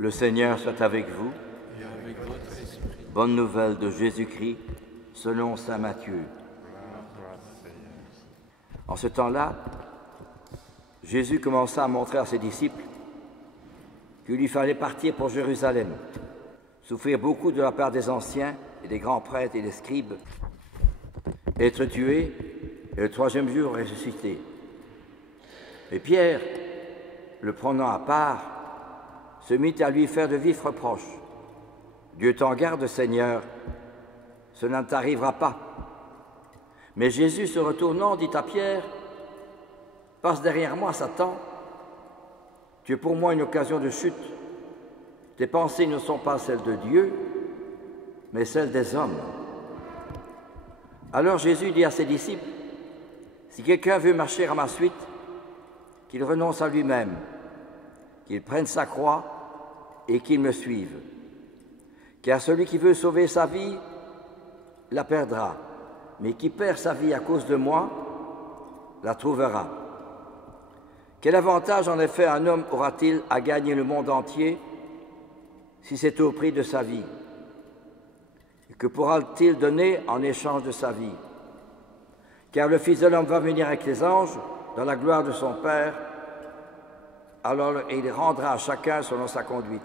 Le Seigneur soit avec vous. Et avec votre esprit. Bonne nouvelle de Jésus-Christ selon saint Matthieu. En ce temps-là, Jésus commença à montrer à ses disciples qu'il lui fallait partir pour Jérusalem, souffrir beaucoup de la part des anciens et des grands prêtres et des scribes, être tué et le troisième jour ressuscité. Et Pierre, le prenant à part, se mit à lui faire de vifs reproches. « Dieu t'en garde, Seigneur, cela ne t'arrivera pas. » Mais Jésus, se retournant, dit à Pierre, « Passe derrière moi, Satan. Tu es pour moi une occasion de chute. Tes pensées ne sont pas celles de Dieu, mais celles des hommes. » Alors Jésus dit à ses disciples, « Si quelqu'un veut marcher à ma suite, qu'il renonce à lui-même, qu'il prenne sa croix et qu'il me suive. Car celui qui veut sauver sa vie la perdra, mais qui perd sa vie à cause de moi la trouvera. Quel avantage en effet un homme aura-t-il à gagner le monde entier si c'est au prix de sa vie? Et que pourra-t-il donner en échange de sa vie? Car le Fils de l'homme va venir avec les anges dans la gloire de son Père, alors il rendra à chacun selon sa conduite.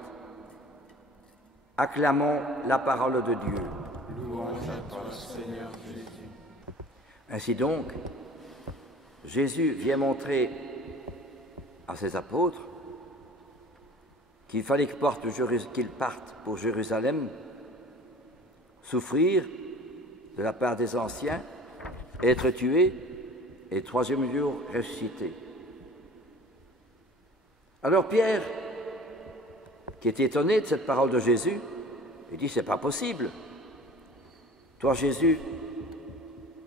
Acclamons la parole de Dieu. Louange à toi, Seigneur Jésus. Ainsi donc, Jésus vient montrer à ses apôtres qu'il fallait qu'ils partent pour Jérusalem, souffrir de la part des anciens, être tués et le troisième jour ressuscité. Alors Pierre, qui était étonné de cette parole de Jésus, il dit, c'est pas possible. Toi, Jésus,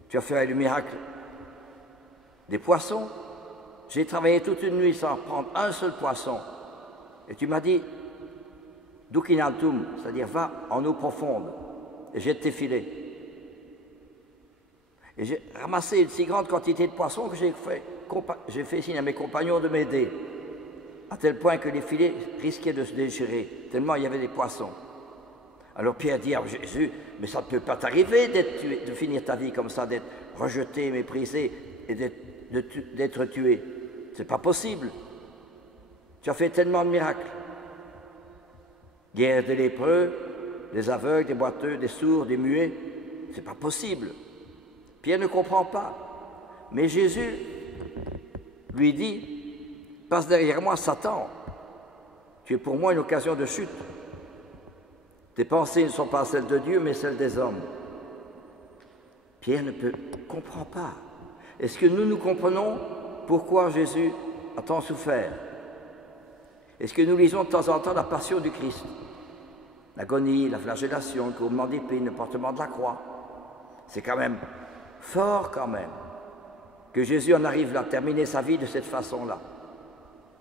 tu as fait le miracle des poissons. J'ai travaillé toute une nuit sans prendre un seul poisson. Et tu m'as dit, dukinaltum, c'est-à-dire va en eau profonde et jette tes filets. Et j'ai ramassé une si grande quantité de poissons que j'ai fait signe à mes compagnons de m'aider, à tel point que les filets risquaient de se déchirer, tellement il y avait des poissons. Alors Pierre dit à Jésus, mais ça ne peut pas t'arriver de finir ta vie comme ça, d'être rejeté, méprisé et d'être tué. C'est pas possible. Tu as fait tellement de miracles. Guérir des lépreux, des aveugles, des boiteux, des sourds, des muets, c'est pas possible. Pierre ne comprend pas. Mais Jésus lui dit, passe derrière moi, Satan. Tu es pour moi une occasion de chute. Tes pensées ne sont pas celles de Dieu, mais celles des hommes. Pierre ne comprend pas. Est-ce que nous comprenons pourquoi Jésus a tant souffert? Est-ce que nous lisons de temps en temps la passion du Christ? L'agonie, la flagellation, le couronnement d'épines, le portement de la croix. C'est quand même fort quand même que Jésus en arrive là, à terminer sa vie de cette façon-là.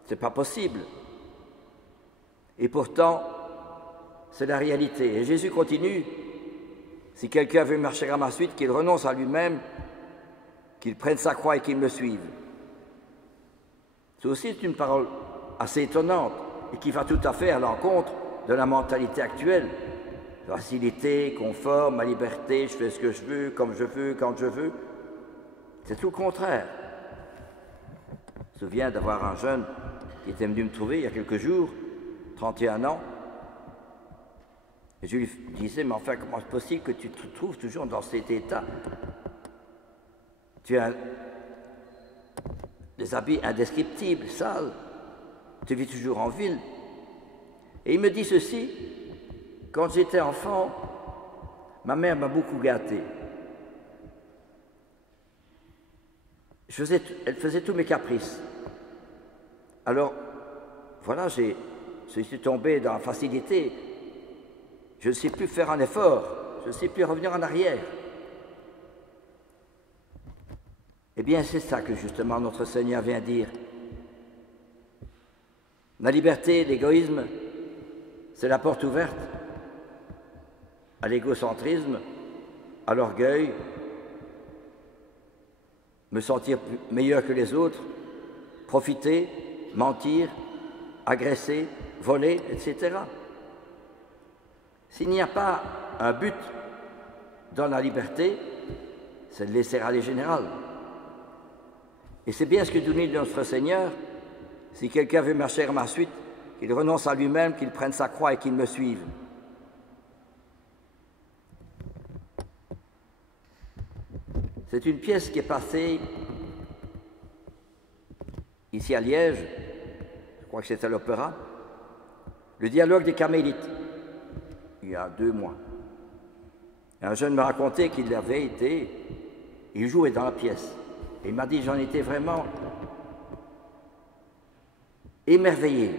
C'est pas possible. Et pourtant, c'est la réalité. Et Jésus continue, si quelqu'un veut marcher à ma suite, qu'il renonce à lui-même, qu'il prenne sa croix et qu'il me suive. C'est aussi une parole assez étonnante et qui va tout à fait à l'encontre de la mentalité actuelle. Facilité, confort, ma liberté, je fais ce que je veux, comme je veux, quand je veux. C'est tout le contraire. Je me souviens d'avoir un jeune qui était venu me trouver il y a quelques jours, 31 ans, et je lui disais, mais enfin, comment est-ce possible que tu te trouves toujours dans cet état? Tu as des habits indescriptibles, sales, tu vis toujours en ville. Et il me dit ceci, quand j'étais enfant, ma mère m'a beaucoup gâté. Elle faisait tous mes caprices. Alors, voilà, je suis tombé dans la facilité. Je ne sais plus faire un effort, je ne sais plus revenir en arrière. Eh bien, c'est ça que justement notre Seigneur vient dire. La liberté, l'égoïsme, c'est la porte ouverte à l'égocentrisme, à l'orgueil, me sentir meilleur que les autres, profiter, mentir, agresser, voler, etc. S'il n'y a pas un but dans la liberté, c'est de laisser aller général. Et c'est bien ce que nous dit notre Seigneur. Si quelqu'un veut marcher à ma suite, qu'il renonce à lui-même, qu'il prenne sa croix et qu'il me suive. C'est une pièce qui est passée ici à Liège, je crois que c'était à l'Opéra, le dialogue des Carmélites, il y a 2 mois. Un jeune m'a raconté qu'il avait été, il jouait dans la pièce. Et il m'a dit, j'en étais vraiment émerveillé.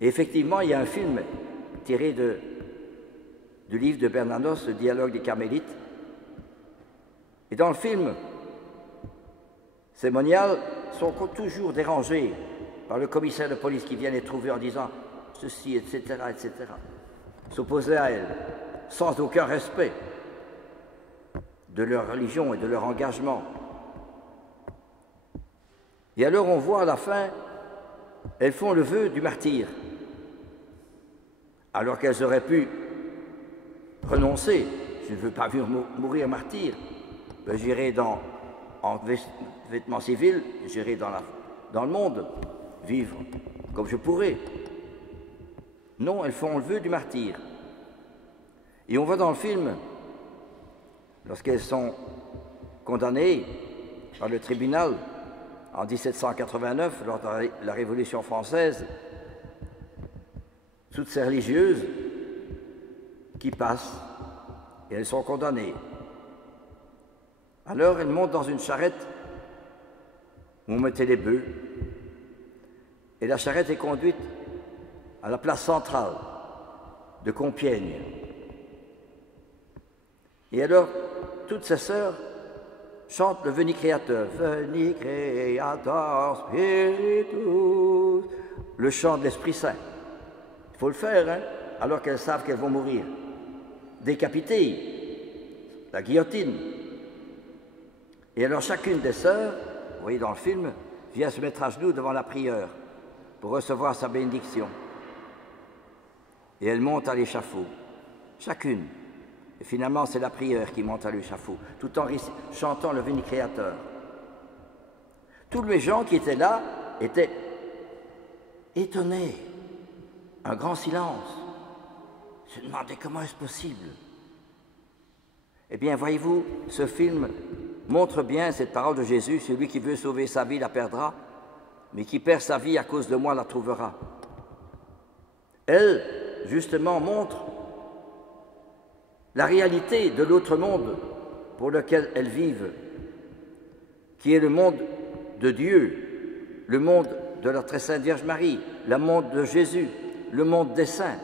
Et effectivement, il y a un film tiré du livre de Bernanos, le dialogue des Carmélites. Et dans le film, ces moniales sont toujours dérangés par le commissaire de police qui vient les trouver en disant ceci, etc., etc. S'opposer à elles, sans aucun respect de leur religion et de leur engagement. Et alors on voit à la fin, elles font le vœu du martyre, alors qu'elles auraient pu renoncer. Je ne veux pas mourir martyr, ben, j'irai en vêtements civils, j'irai dans le monde, vivre comme je pourrais. Non, elles font le vœu du martyr. Et on voit dans le film, lorsqu'elles sont condamnées par le tribunal en 1789, lors de la Révolution française, toutes ces religieuses qui passent et elles sont condamnées. Alors elles montent dans une charrette où on mettait les bœufs et la charrette est conduite à la place centrale de Compiègne. Et alors, toutes ces sœurs chantent le Veni Creator, Veni Creator Spiritus, le chant de l'Esprit Saint. Il faut le faire, hein, alors qu'elles savent qu'elles vont mourir. Décapitées, la guillotine. Et alors chacune des sœurs, vous voyez dans le film, vient se mettre à genoux devant la prieure pour recevoir sa bénédiction. Et elle monte à l'échafaud, chacune. Et finalement, c'est la prière qui monte à l'échafaud, tout en chantant le Veni Creator. Tous les gens qui étaient là étaient étonnés. Un grand silence. Se demandaient comment est-ce possible. Eh bien, voyez-vous, ce film montre bien cette parole de Jésus, celui qui veut sauver sa vie la perdra, mais qui perd sa vie à cause de moi la trouvera. Elle, justement, montre la réalité de l'autre monde pour lequel elles vivent, qui est le monde de Dieu, le monde de la très sainte Vierge Marie, le monde de Jésus, le monde des saints.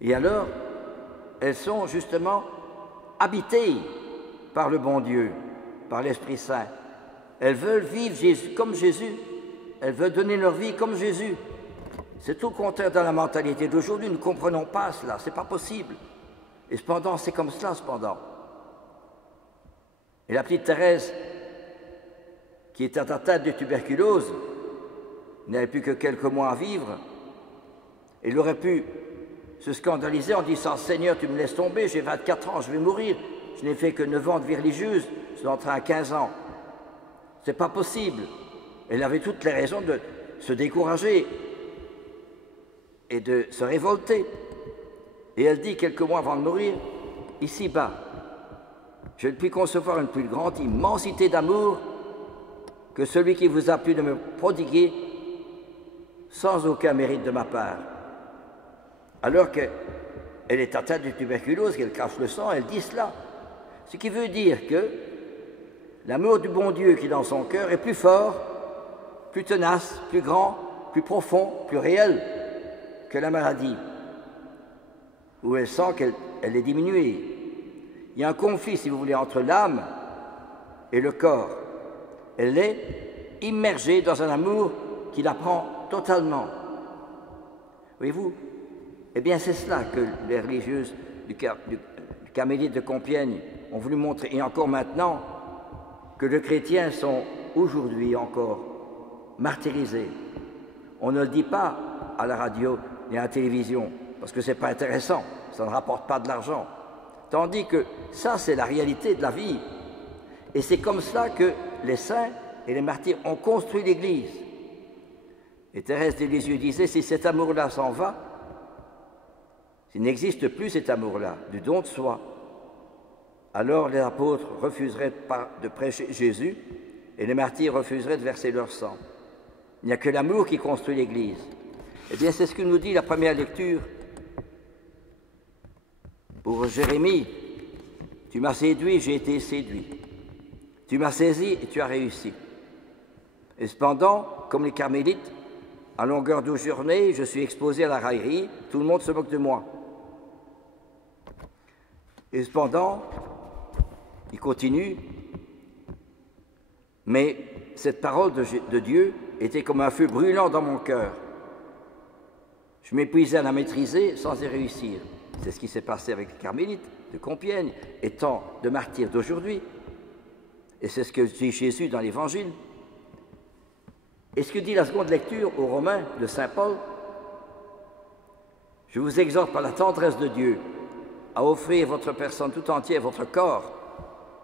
Et alors, elles sont justement habitées par le bon Dieu, par l'Esprit Saint. Elles veulent vivre Jésus, comme Jésus, elles veulent donner leur vie comme Jésus. C'est tout le contraire dans la mentalité d'aujourd'hui. Nous ne comprenons pas cela, ce n'est pas possible. Et cependant, c'est comme cela, cependant. Et la petite Thérèse, qui était atteinte de tuberculose, n'avait plus que quelques mois à vivre. Elle aurait pu se scandaliser en disant « Seigneur, tu me laisses tomber, j'ai 24 ans, je vais mourir. Je n'ai fait que 9 ans de vie religieuse, je suis entré à 15 ans. » C'est pas possible. Elle avait toutes les raisons de se décourager et de se révolter. Et elle dit quelques mois avant de mourir, ici-bas, je ne puis concevoir une plus grande immensité d'amour que celui qui vous a plu de me prodiguer sans aucun mérite de ma part. Alors qu'elle est atteinte de tuberculose, qu'elle crache le sang, elle dit cela. Ce qui veut dire que l'amour du bon Dieu qui est dans son cœur est plus fort, plus tenace, plus grand, plus profond, plus réel que la maladie, où elle sent qu'elle est diminuée. Il y a un conflit, si vous voulez, entre l'âme et le corps. Elle est immergée dans un amour qui la prend totalement. Voyez-vous? Eh bien, c'est cela que les religieuses du Carmélite de Compiègne ont voulu montrer, et encore maintenant, que les chrétiens sont aujourd'hui encore martyrisés. On ne le dit pas à la radio ni à la télévision, parce que ce n'est pas intéressant, ça ne rapporte pas de l'argent. Tandis que ça, c'est la réalité de la vie. Et c'est comme ça que les saints et les martyrs ont construit l'Église. Et Thérèse de Lisieux disait, si cet amour-là s'en va, s'il n'existe plus cet amour-là, du don de soi, alors les apôtres refuseraient de prêcher Jésus et les martyrs refuseraient de verser leur sang. Il n'y a que l'amour qui construit l'Église. Eh bien, c'est ce que nous dit la première lecture. Pour Jérémie, tu m'as séduit, j'ai été séduit. Tu m'as saisi et tu as réussi. Et cependant, comme les carmélites, à longueur de journée, je suis exposé à la raillerie, tout le monde se moque de moi. Et cependant, il continue, mais cette parole de Dieu était comme un feu brûlant dans mon cœur. Je m'épuisais à la maîtriser sans y réussir. C'est ce qui s'est passé avec les carmélites de Compiègne et tant de martyrs d'aujourd'hui. Et c'est ce que dit Jésus dans l'Évangile. Et ce que dit la seconde lecture aux Romains de saint Paul, je vous exhorte par la tendresse de Dieu à offrir votre personne tout entière, votre corps,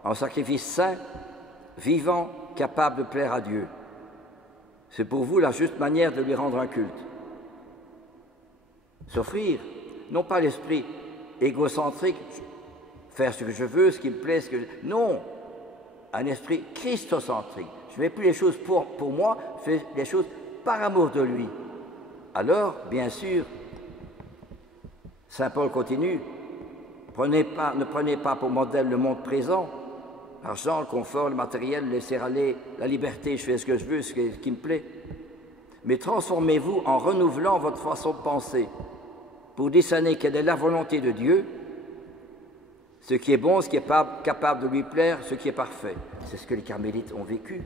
en sacrifice saint, vivant, capable de plaire à Dieu. C'est pour vous la juste manière de lui rendre un culte. S'offrir, non pas l'esprit égocentrique, faire ce que je veux, ce qui me plaît, non, un esprit christocentrique. Je ne fais plus les choses pour moi, je fais les choses par amour de lui. Alors, bien sûr, saint Paul continue, ne prenez pas pour modèle le monde présent, l'argent, le confort, le matériel, laisser aller, la liberté, je fais ce que je veux, ce qui me plaît. Mais transformez-vous en renouvelant votre façon de penser pour discerner quelle est la volonté de Dieu, ce qui est bon, ce qui est capable de lui plaire, ce qui est parfait. C'est ce que les carmélites ont vécu.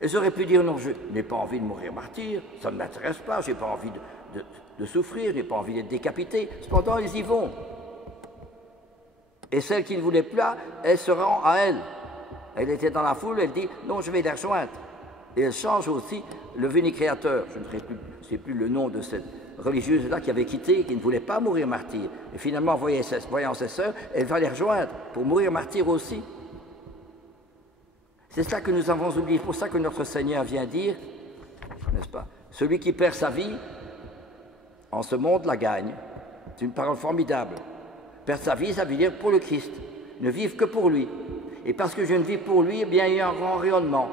Ils auraient pu dire, non, je n'ai pas envie de mourir martyr, ça ne m'intéresse pas, je n'ai pas envie de souffrir, je n'ai pas envie d'être décapité. Cependant, ils y vont. Et celle qui ne voulait pas, elle se rend à elle. Elle était dans la foule, elle dit, non, je vais les rejoindre. Et elle change aussi le vénicréateur. Je ne sais plus le nom de cette religieuse-là qui avait quitté, qui ne voulait pas mourir martyr. Et finalement, voyant ses sœurs, elle va les rejoindre pour mourir martyr aussi. C'est cela que nous avons oublié. C'est pour ça que notre Seigneur vient dire, n'est-ce pas, celui qui perd sa vie en ce monde la gagne. C'est une parole formidable. Perdre sa vie, ça veut dire pour le Christ. Ne vivre que pour lui. Et parce que je ne vis pour lui, eh bien, il y a un grand rayonnement.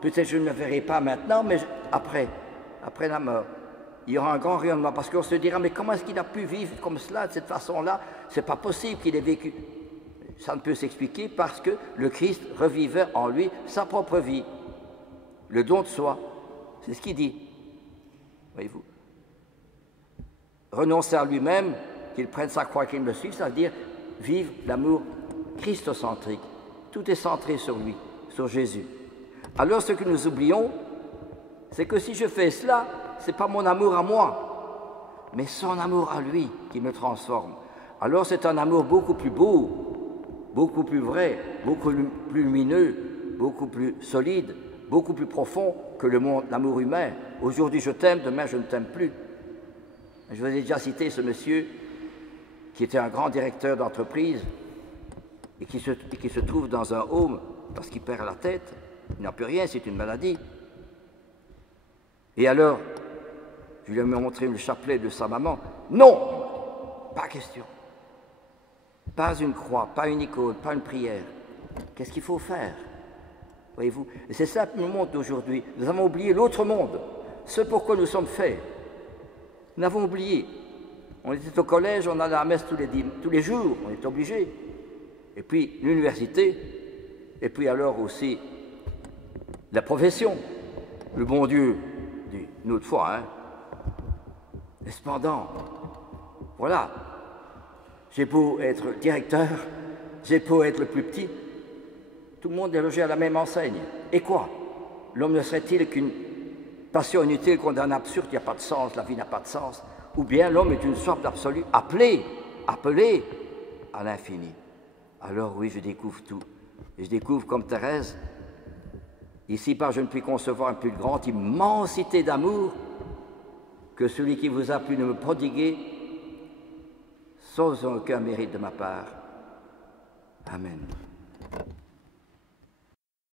Peut-être je ne le verrai pas maintenant, mais après la mort, il y aura un grand rayonnement. Parce qu'on se dira, mais comment est-ce qu'il a pu vivre comme cela, de cette façon-là? C'est pas possible qu'il ait vécu. Ça ne peut s'expliquer parce que le Christ revivait en lui sa propre vie. Le don de soi. C'est ce qu'il dit. Voyez-vous. Renoncer à lui-même, qu'il prenne sa croix et qu'il me suive, ça veut dire vivre l'amour christocentrique. Tout est centré sur lui, sur Jésus. Alors ce que nous oublions, c'est que si je fais cela, ce n'est pas mon amour à moi, mais son amour à lui qui me transforme. Alors c'est un amour beaucoup plus beau, beaucoup plus vrai, beaucoup plus lumineux, beaucoup plus solide, beaucoup plus profond que l'amour humain. Aujourd'hui je t'aime, demain je ne t'aime plus. Je vous ai déjà cité ce monsieur qui était un grand directeur d'entreprise et qui se trouve dans un home parce qu'il perd la tête. Il n'a plus rien, c'est une maladie. Et alors, je lui ai montré le chapelet de sa maman. Non, pas question. Pas une croix, pas une icône, pas une prière. Qu'est-ce qu'il faut faire? Voyez-vous? Et c'est ça le monde d'aujourd'hui. Nous avons oublié l'autre monde, ce pourquoi nous sommes faits. Nous l'avons oublié. On était au collège, on allait à la messe tous les jours, on est obligé. Et puis l'université, et puis alors aussi la profession. Le bon Dieu dit une autre fois, hein. Et cependant, voilà, j'ai beau être directeur, j'ai beau être le plus petit, tout le monde est logé à la même enseigne. Et quoi? L'homme ne serait-il qu'une passion inutile, condamnée absurde, il n'y a pas de sens, la vie n'a pas de sens? Ou bien l'homme est une sorte d'absolu, appelé à l'infini. Alors oui, je découvre tout. Et je découvre comme Thérèse, ici-bas je ne puis concevoir une plus grande immensité d'amour que celui qui vous a plu de me prodiguer sans aucun mérite de ma part. Amen.